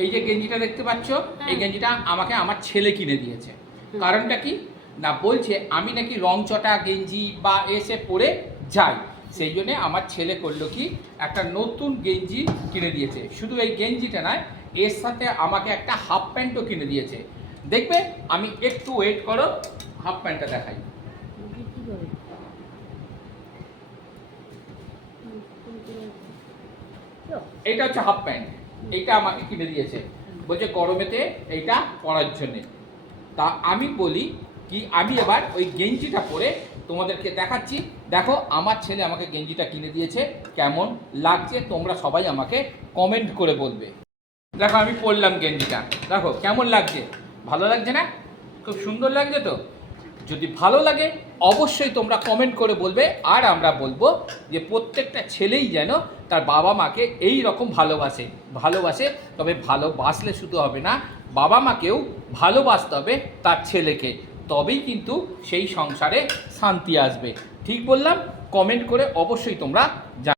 এই যে গেঞ্জিটা দেখতে পাচ্ছ এই গেঞ্জিটা আমাকে আমার ছেলে কিনে দিয়েছে। কারণটা কি? না বলছে আমি নাকি রং চটা গেঞ্জি বা এসে পরে যাই। সেই জন্যে আমার ছেলে করল কি? একটা নতুন গেঞ্জি কিনে দিয়েছে। শুধু এই গেঞ্জিটা নয় এর সাথে আমাকে একটা হাফ প্যান্টও কিনে দিয়েছে। দেখবে আমি একটু ওয়েট করো হাফ প্যান্টটা দেখাই। এটা হচ্ছে হাফ প্যান্ট। এইটা আমাকে কিনে দিয়েছে। বলছে, গরমেতে এইটা পরার জন্যে। তা আমি বলি কি, আমি এবার ওই গেঞ্জিটা পরে তোমাদেরকে দেখাচ্ছি। দেখো, আমার ছেলে আমাকে গেঞ্জিটা কিনে দিয়েছে। কেমন লাগছে তোমরা সবাই আমাকে কমেন্ট করে বলবে। দেখো, আমি পরলাম গেঞ্জিটা। দেখো, কেমন লাগছে? ভালো লাগছে না? খুব সুন্দর লাগছে তো? যদি ভালো লাগে, অবশ্যই তোমরা কমেন্ট করে বলবে, আর আমরা বলব যে প্রত্যেকটা ছেলেই যেন তার বাবা মাকে এই রকম ভালোবাসে। ভালোবাসে, তবে ভালোবাসলে শুধু হবে না, বাবা মাকেও ভালোবাসতে হবে তার ছেলেকে। তবেই কিন্তু সেই সংসারে শান্তি আসবে। ঠিক বললাম? কমেন্ট করে অবশ্যই তোমরা